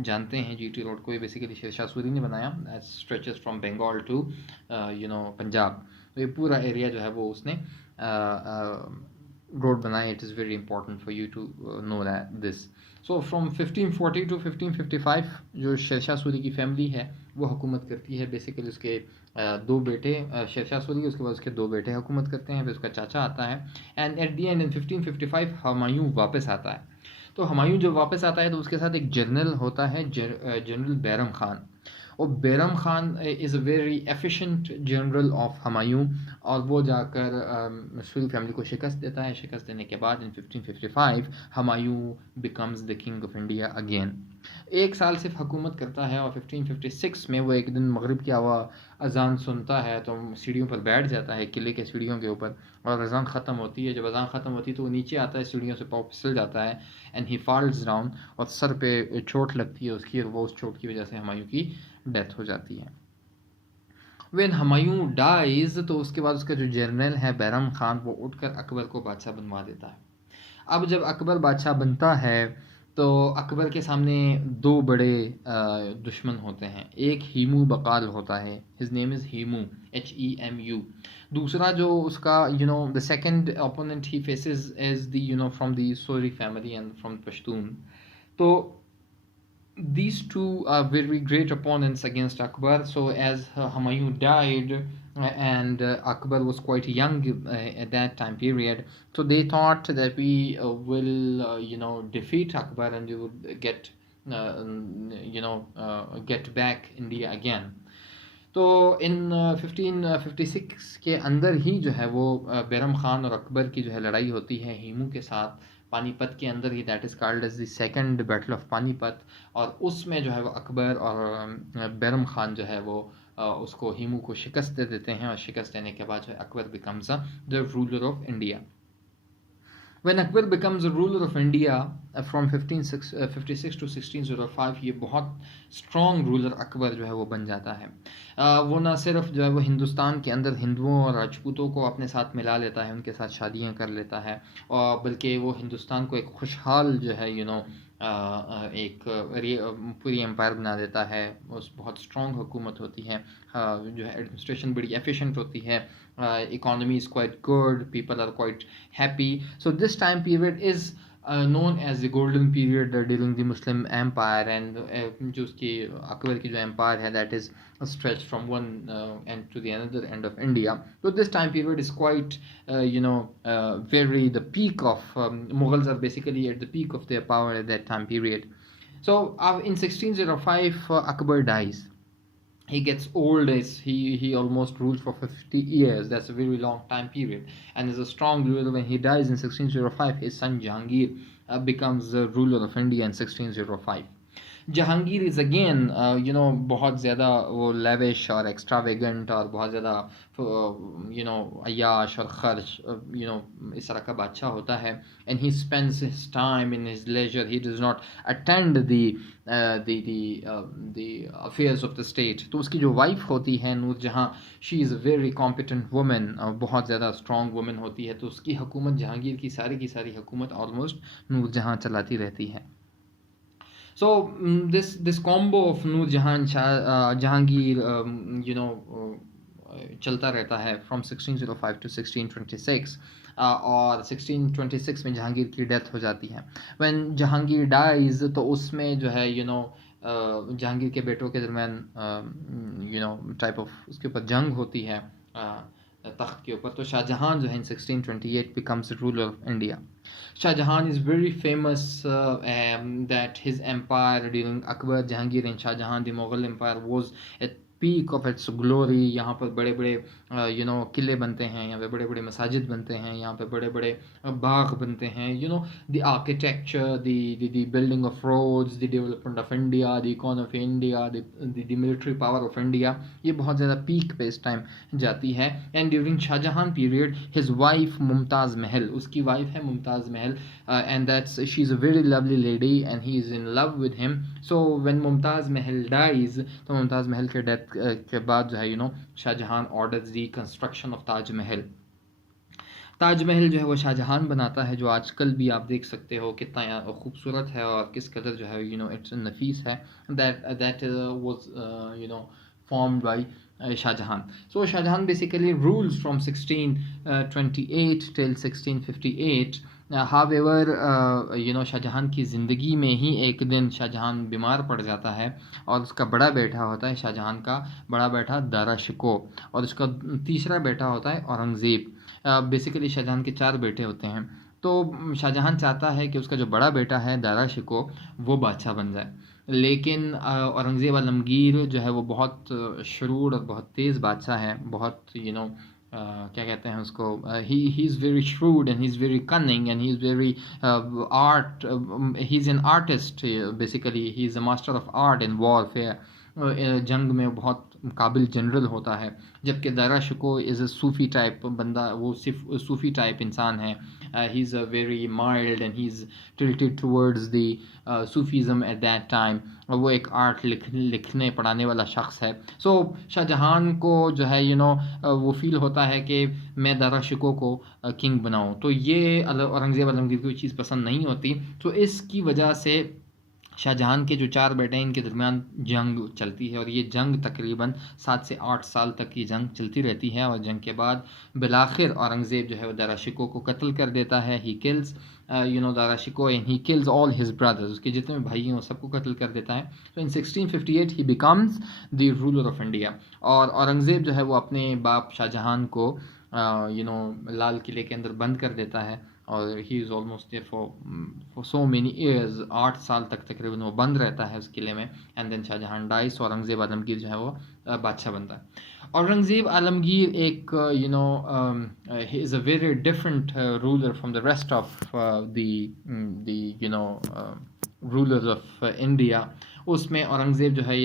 जानते हैं, जीटी रोड को ये बेसिकली शेरशाह सूरी ने बनाया। That stretches from Bengal to Punjab. तो ये पूरा एरिया जो है वो उसने रोड बनाया। It is very important for you to know this. So from 1540 to 1555 जो शेरशाह सूरी की फैमिली है वो हुकूमत करती है। बेसिकली उसके 2 बेटे, शेरशाह सूरी, उसके बाद उसके 2 बेटे हुकूमत करते हैं, फिर उसका चाचा आता है, and at the and in 1555 हुमायूं वापस आता है। तो हुमायूं जब वापस आता है तो उसके साथ एक जनरल होता है, जनरल बैरम खान। और बैरम Khan is a very efficient general of Humayun, और वो जाकर सूरी फैमिली को शिकस्त देता है। शिकस्त देने के बाद इन 1555 Humayun becomes the king of India again. 1 साल सिर्फ हुकूमत करता है, और 1556 में वो एक दिन मगरिब की अज़ान सुनता है तो सीढ़ियों पर बैठ जाता है, किले के सीढ़ियों के ऊपर, और अज़ान ख़त्म होती है। जब अज़ान ख़त्म होती है तो वो नीचे आता है, सीढ़ियों से पाँव फिसल जाता है, एंड ही फॉल्स डाउन, और सर पे चोट लगती है उसकी, और वो उस चोट की वजह से हुमायूं की डेथ हो जाती है। व्हेन हुमायूं डाइज तो उसके बाद उसका जो जनरल है बैरम खान वो उठकर अकबर को बादशाह बनवा देता है। अब जब अकबर बादशाह बनता है तो अकबर के सामने 2 बड़े दुश्मन होते हैं। एक हीमू बकाल होता है, his name is Hemu, HEMU। दूसरा जो उसका the second opponent he faces is the from the Suri family and from Pashtun. तो these two are very great opponents against Akbar. So as Humayun died, and Akbar was quite young at that time period, so they thought that we will defeat Akbar, and we would get back India again. तो इन 1556 के अंदर ही जो है वो बैरम खान और अकबर की जो है लड़ाई होती है हीमू के साथ, पानीपत के अंदर ही। That is called as the second battle of Panipat. और उसमें जो है वो अकबर और बैरम खान जो है वो उसको हीमू को शिकस्त दे देते हैं, और शिकस्त देने के बाद जो है Akbar becomes the ruler of India. When Akbar becomes the ruler of India from 1556 to 1605, ये बहुत स्ट्रॉन्ग रूलर अकबर जो है वो बन जाता है। वो ना सिर्फ जो है वो हिंदुस्तान के अंदर हिंदुओं और राजपूतों को अपने साथ मिला लेता है, उनके साथ शादियां कर लेता है, और बल्कि वो हिंदुस्तान को एक खुशहाल जो है एक पूरी एम्पायर बना देता है। उस बहुत स्ट्रॉन्ग हुकूमत होती है, जो है एडमिनिस्ट्रेशन बड़ी एफिशिएंट होती है, economy is quite good, people are quite happy. So this time period is known as the golden period during the Muslim Empire, and जो उसकी अकबर की जो empire है, that is stretched from one end to the another end of India. So this time period is quite very the peak of Mughals are basically at the peak of their power at that time period. So in 1605 Akbar dies. He gets old, as he almost ruled for 50 years. That's a very long time period, and is a strong ruler. When he dies in 1605, his son Jahangir becomes the ruler of India in 1605. Jahangir is again बहुत ज़्यादा वो लेविश और एक्स्ट्रावेगेंट और बहुत ज़्यादा अय्याश और ख़र्च इस तरह का बादशाह होता है। And he spends his time in his leisure, he does not attend the affairs of the state. तो उसकी जो वाइफ होती है Nur Jahan, she is a very competent women, बहुत ज़्यादा स्ट्रॉन्ग वुमेन होती है। तो उसकी हुकूमत, जहांगीर की सारी हुकूमत ऑलमोस्ट नूरजहाँ चलाती रहती है। So this combo of Noor Jahan Jahangir चलता रहता है from 1605 to 1626, और 1626 में जहांगीर की डेथ हो जाती है। When जहांगीर dies, तो उसमें जो है जहांगीर के बेटों के दरमियान टाइप ऑफ उसके ऊपर जंग होती है तख्त के ऊपर। तो शाहजहां जो है in 1628 becomes the ruler of India. Shah Jahan is very famous that his empire during Akbar, Jahangir and Shah Jahan, the Mughal Empire was at peak of its glory. यहाँ पर बड़े बड़े किले बनते हैं, यहाँ पे बड़े बड़े मसाजिद बनते हैं, यहाँ पे बड़े बड़े बाग बनते हैं। the architecture, the building of roads, the development of India, the economy of India, the military power of India, ये बहुत ज़्यादा पीक पे इस टाइम जाती है। And during Shah Jahan period his wife Mumtaz Mahal, उसकी वाइफ है Mumtaz Mahal, and that's she is a very lovely lady and he is in love with him. So when Mumtaz Mahal dies, तो मुमताज़ महल के डेथ के बाद जो है Shah Jahan orders the construction of Taj Mahal. Taj Mahal जो है वो शाहजहां बनाता है, जो आजकल भी आप देख सकते हो कितना खूबसूरत है और किस कदर जो है इट्स नफीस है। That was formed by Shah Jahan. So Shah Jahan basically rules from 1628 till 1658. However, शाहजहां की ज़िंदगी में ही एक दिन शाहजहां बीमार पड़ जाता है, और उसका बड़ा बेटा होता है, शाहजहां का बड़ा बेटा दारा शिको, और उसका तीसरा बेटा होता है औरंगज़ेब। बेसिकली शाहजहां के 4 बेटे होते हैं। तो शाहजहां चाहता है कि उसका जो बड़ा बेटा है दारा शिको, वो बादशाह बन जाए। लेकिन औरंगज़ेब आलमगीर जो है वो बहुत शरूर और बहुत तेज़ बादशाह है, बहुत क्या कहते हैं उसको, he is very shrewd and he's very cunning and he's very he's an artist basically, he is a master of art in warfare. जंग में बहुत काबिल जनरल होता है, जबकि दारा शिको इज़ अ सूफ़ी टाइप बंदा, वो सिर्फ सूफ़ी टाइप इंसान है। ही is a very mild and he is tilted towards the Sufism eight that time, और वो एक आर्ट लिखने पढ़ाने वाला शख्स है। सो शाहजहां को जो है वो फील होता है कि मैं दारा शिको को किंग बनाऊं। तो ये औरंगज़ेब आलमगीर को चीज़ पसंद नहीं होती। तो इसकी वजह से शाहजहां के जो 4 बेटे हैं, इनके दरमियान जंग चलती है, और ये जंग तकरीबन 7 से 8 साल तक की जंग चलती रहती है। और जंग के बाद बिलाखिर औरंगज़ेब जो है वो दारा शिको को कत्ल कर देता है। He kills Dara Shikoh and he kills all his brothers, उसके जितने भी भाई हैं वो सबको कत्ल कर देता है। तो इन 1658 ही becomes the ruler of India. और औरंगज़ेब जो है वो अपने बाप शाहजहां को लाल किले के अंदर बंद कर देता है, और he is almost there for so many years, 8 साल तक तकरीबन वो बंद रहता है उस किले में। And then Shah Jahan dies, Aurangzeb Alamgir जो है वो बादशाह बनता है। औरंगज़ेब आलमगीर एक he is a very different ruler from the rest of the rulers of India. उसमें औरंगज़ेब जो है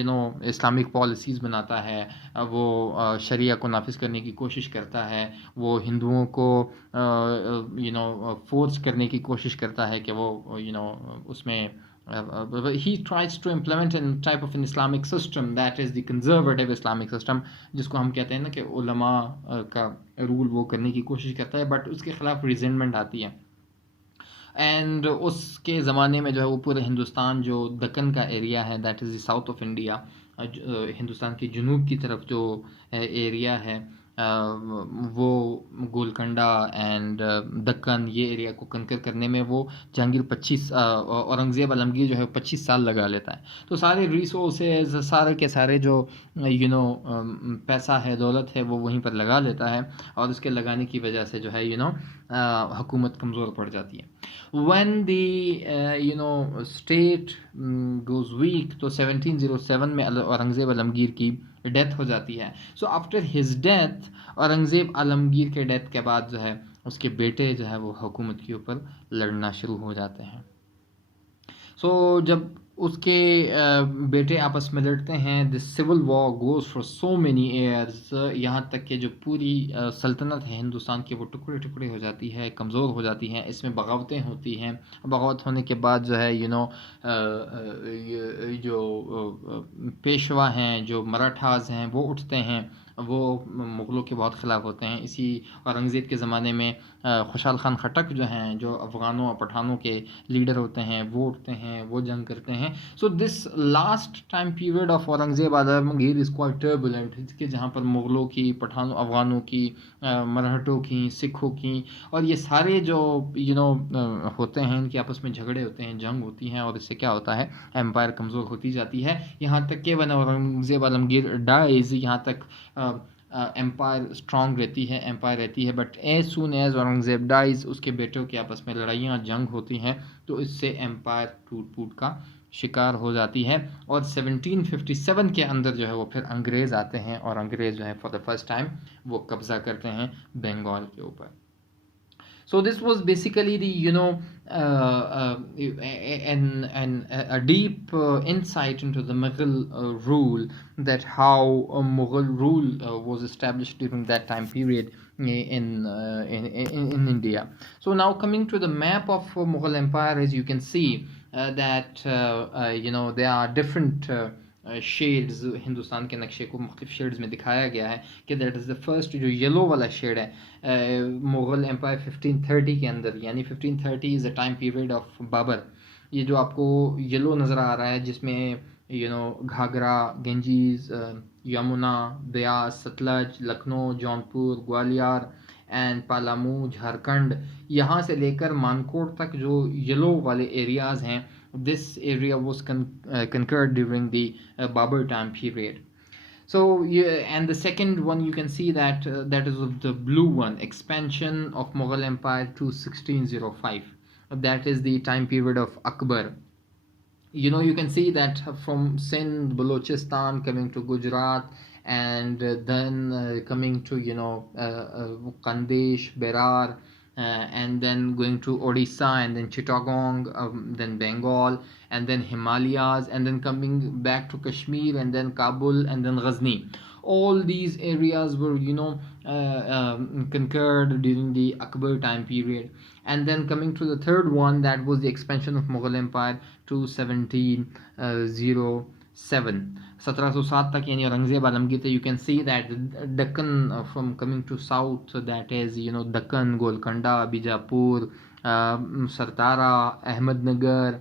इस्लामिक पॉलिसीज़ बनाता है, वो शरिया को नाफिज करने की कोशिश करता है, वो हिंदुओं को फोर्स करने की कोशिश करता है कि वो उसमें he tries to implement a type of an Islamic system that is the conservative Islamic system, जिसको हम कहते हैं ना कि उलमा का रूल वो करने की कोशिश करता है, बट उसके खिलाफ रिजेंटमेंट आती है। एंड उसके ज़माने में जो है वो पूरे हिंदुस्तान, जो दक्कन का एरिया है, that is the south of India, Hindustan की जनूब की तरफ जो एरिया है, वो गोलकंडा एंड दक्कन, ये एरिया को कंकर करने में वो जहांगीर औरंगज़ेब आलमगीर जो है 25 साल लगा लेता है। तो सारे रिसोर्सेज, सारे के सारे जो पैसा है, दौलत है, वो वहीं पर लगा लेता है, और उसके लगाने की वजह से जो है हुकूमत कमज़ोर पड़ जाती है। when the state goes weak, तो 1707 में औरंगज़ेब आलमगीर की डेथ हो जाती है। So after his death, Aurangzeb आलमगीर के डेथ के बाद जो है उसके बेटे जो है वो हुकूमत के ऊपर लड़ना शुरू हो जाते हैं। जब उसके बेटे आपस में लड़ते हैं, this civil war goes for so many years, यहाँ तक कि जो पूरी सल्तनत है हिंदुस्तान की वो टुकड़े टुकड़े हो जाती है, कमज़ोर हो जाती हैं। इसमें बगावतें होती हैं। बगावत होने के बाद जो है जो पेशवा हैं, जो मराठास हैं, वो उठते हैं, वो मुग़लों के बहुत ख़िलाफ़ होते हैं। इसी औरंगज़ेब के ज़माने में खुशाल खान खटक जो हैं, जो अफ़गानों और पठानों के लीडर होते हैं, वो उठते हैं, वो जंग करते हैं। So this last time period of Aurangzeb Alamgir is quite turbulent, कि जहाँ पर मुग़लों की, पठानों, अफ़गानों की, मराठों की, सिखों की, और ये सारे जो होते हैं, इनके आपस में झगड़े होते हैं, जंग होती हैं, और इससे क्या होता है, एम्पायर कमज़ोर होती जाती है। यहाँ तक कि वन औरंगज़ेब आलमगीर डाइज, यहाँ तक एम्पायर स्ट्रॉन्ग रहती है, एम्पायर रहती है, but as soon as Aurangzeb dies, उसके बेटों के आपस में लड़ाइयाँ, जंग होती हैं, तो इससे एम्पायर टूट फूट का शिकार हो जाती है। और 1757 के अंदर जो है वो फिर अंग्रेज़ आते हैं, और अंग्रेज़ जो है फॉर द फर्स्ट टाइम वो कब्ज़ा करते हैं बंगाल के ऊपर। So this was basically the a deep insight into the Mughal rule, that how Mughal rule was established during that time period in India. So now coming to the map of Mughal Empire, as you can see that there are different shades, Hindustan के नक्शे को मुख्तलिफ शेड्स में दिखाया गया है, कि that is the first, जो येलो वाला शेड है मुग़ल एम्पायर 1530 के अंदर, यानी 1530 is a time period of Babur. ये जो आपको येलो नज़र आ रहा है, जिसमें घाघरा, गंजीज, यमुना, ब्यास, सतलज, लखनऊ, जौनपुर, ग्वालियर एंड पालामू, झारखंड, यहाँ से लेकर मानकोट तक जो येलो वाले एरियाज़ हैं, this area was conquered during the Babur time period. So and the second one, you can see that that is the blue one, expansion of Mughal Empire to 1605. That is the time period of Akbar. You can see that from Sindh, Balochistan, coming to Gujarat, and then coming to Kandesh, Berar, and then going to Odisha, and then Chittagong, then Bengal, and then Himalayas, and then coming back to Kashmir, and then Kabul, and then Ghazni. All these areas were conquered during the Akbar time period. And then coming to the third one, that was the expansion of Mughal Empire to 1707, 1707 तक, यानी औरंगज़ेब आलमगीर थे. You can see that Deccan from coming to south, that is Deccan, Golconda, Bijapur, Satara, Ahmednagar,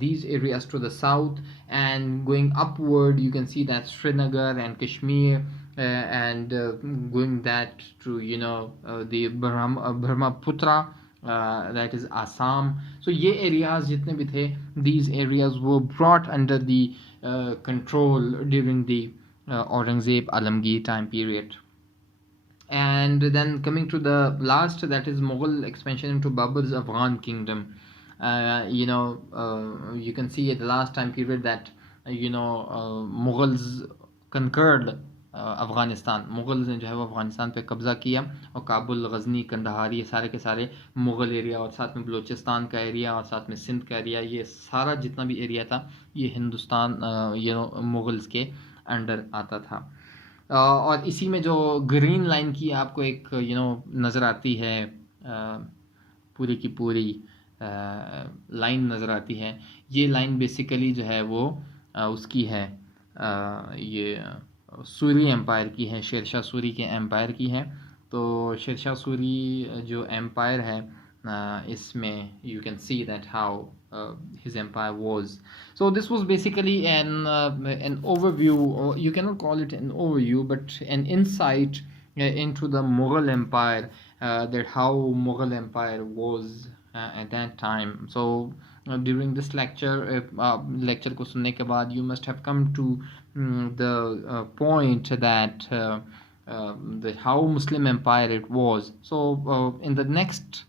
these areas to the south, and going upward you can see that Srinagar and Kashmir, and going that to the Brahmaputra, that is Assam. So ये areas जितने भी थे, these areas were brought under the control during the Aurangzeb Alamgir time period. And then coming to the last, that is Mughal expansion into Babur's Afghan kingdom. You can see at the last time period that Mughals conquered Afghanistan, मुग़ल ने जो है वो अफ़गानिस्तान पे कब्ज़ा किया और काबुल, गज़नी, कंदहार ये सारे के सारे मुग़ल एरिया और साथ में बलूचिस्तान का एरिया और साथ में सिंध का एरिया, ये सारा जितना भी एरिया था ये हिंदुस्तान मुग़ल्स के अंडर आता था। और इसी में जो ग्रीन लाइन की आपको एक नज़र आती है, पूरी की पूरी लाइन नज़र आती है, ये लाइन बेसिकली जो है वो उसकी है, ये सूरी एम्पायर की है, शेरशाह सूरी के एम्पायर की है। तो शेरशाह सूरी जो एम्पायर है, इसमें you can see that how his empire was. So this was basically an overview, or you cannot call it an overview, but an insight into the Mughal Empire, that how Mughal Empire was at that time. So during this lecture, lecture को सुनने के बाद you must have come to the point that how Muslim Empire it was. So in the next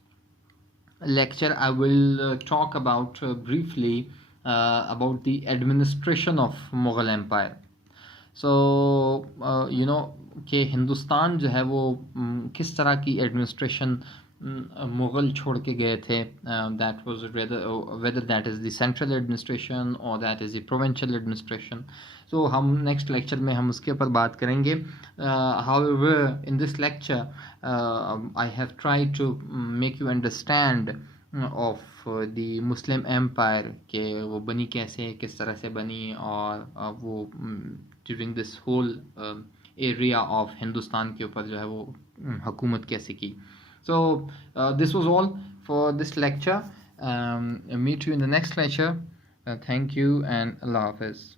lecture I will talk about briefly about the administration of Mughal Empire. सो कि हिंदुस्तान जो है वो किस तरह की एडमिनिस्ट्रेशन मुग़ल छोड़ के गए थे, that was whether that is the central administration और that is the provincial administration. So हम नेक्स्ट लेक्चर में हम उसके ऊपर बात करेंगे। However in this lecture I have tried to make you understand of the Muslim empire के वो बनी कैसे, किस तरह से बनी, और वो during this whole area of Hindustan के ऊपर जो है वो हुकूमत कैसे की। So this was all for this lecture. Meet you in the next lecture. Thank you and अल्लाह हाफिज़।